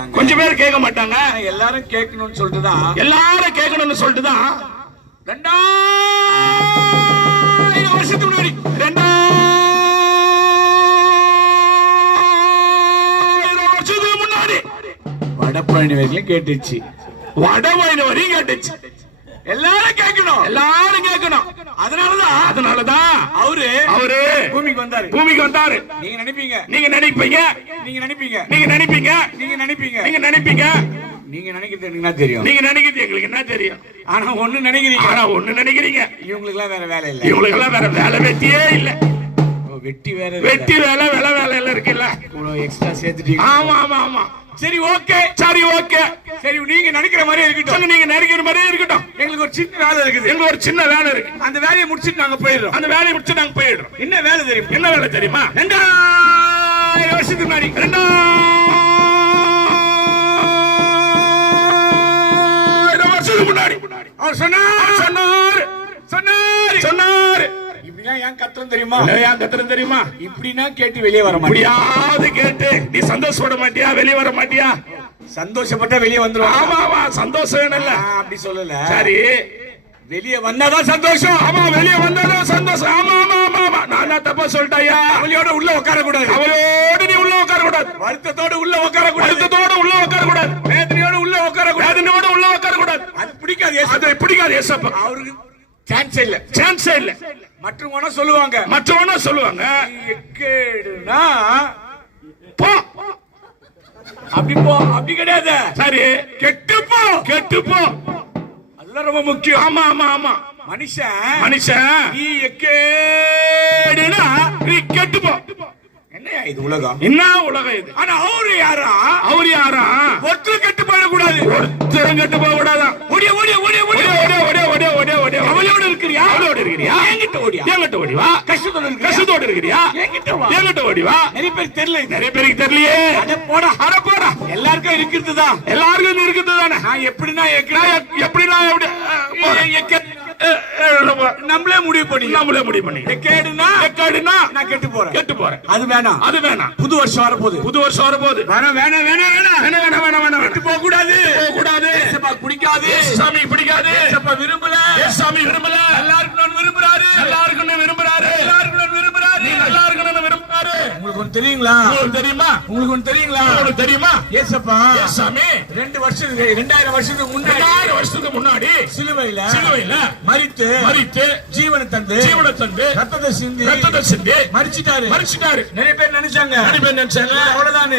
மாட்டாங்க. கொஞ்சம் பேர் கேட்க மாட்டாங்க. எல்லாரும் கேட்கணும்னு சொல்லிட்டு தான் 2000 வருஷத்துக்கு முன்னாடி 2000 வருஷத்துக்கு முன்னாடி வடபழனி வரைக்கும் கேட்டுச்சு. வடபழனி வரைக்கும் கேட்டுச்சு. எல்லாரும் கேட்கணும். அதனாலதான் அவரு பூமிக்கு வந்தாரு. நீங்க நினைப்பீங்க நினைக்கிறது எனக்கு தெரியும். எங்களுக்கு என்ன தெரியும். ஆனா ஒண்ணு நினைக்கிறீங்க. இவங்களுக்கு எல்லாம் வேற வேலை இல்ல. வெட்டியே இல்ல. வெட்டி வேலை எல்லாம் இருக்குல்ல. எக்ஸ்ட்ரா சேர்த்துட்டீங்க. ஆமா. சரி ஓகே. சரி நீங்க நினைக்கிற மாதிரியே இருக்கட்டும். எங்களுக்கு ஒரு சின்ன வேலை இருக்கு. அந்த வேலையை முடிச்சிட்டு நாங்க போயிடுறோம். என்ன வேலை தெரியுமா? 2000 வருஷத்துக்கு முன்னாடி 2000 வருஷத்துக்கு முன்னாடி அவர் சொன்னாரு. இப்படிலாம் ஏன் கத்துறோம் தெரியுமா? இப்படின்னா கேட்டு வெளியே வர மாட்டியா? கேட்டு நீ சந்தோஷப்பட மாட்டியா? வெளியே வர மாட்டியா? சந்தோஷப்பட்டா வெளியே வந்துரும். ஆமா சந்தோஷம் இல்ல. அப்படி சொல்லல. சரி வெளியே வந்தாதான் சந்தோஷம். வெளியே வந்தாதான் சந்தோஷம். ஆமா நான் தப்பா சொல்லிட்டாயா? அவளோட உள்ள உட்கார கூடாது. நீ உள்ள உட்கார கூடாது. வருத்தத்தோட உள்ள உட்கார கூடாது. வேதனையோட உள்ள உட்கார கூடாது. அது பிடிக்காது. ஏசப்பா அவருக்கு சான்ஸே இல்ல. மற்றவங்க சொல்லுவாங்க எக்கேடுனா போ. அப்படி கிடையாது. சரி கெட்டு போ. அதெல்லாம் ரொம்ப முக்கியம். ஆமா மனுஷன் நீ எக்கேடுனா நீ கெட்டு போ. என்னையா இது உலகம்? என்ன உலகம் இது? ஆனா அவரு யாரா? ஒருத்தர் கெட்டு போகக்கூடாது. அவளோட இருக்கிறியா? என்கிட்ட ஓடி வா. கஷ்டத்தோட இருக்கிறியா? என்கிட்ட ஓடி வா. நிறைய பேருக்கு தெரியலையே. போடா. எல்லாருக்கும் இருக்கிறது தானே. நான் எப்படின்னா நம்மளே முடிவு பண்ணி எக்கேடுனா நான் கெட்டு போறேன். அது வேணாம். புது வருஷம் வரப்போகுது. வேணாம். கெட்டு போக கூடாது. பிடிக்காது. சாமி பிடிக்காது. விரும்பல. எல்லாருக்கும் நான் விரும்புறாரு. உங்களுக்கு ஒன்று தெரியுங்களா? தெரியுமா? ஏசப்பா சாமி 2000 வருஷத்துக்கு முன்னாடி சிலுவையில மரித்து ஜீவனை தந்து ரத்தத்தை சிந்தி மரிச்சிட்டாரு. நிறைய பேர் நினைச்சாங்க. அவ்வளவுதான்.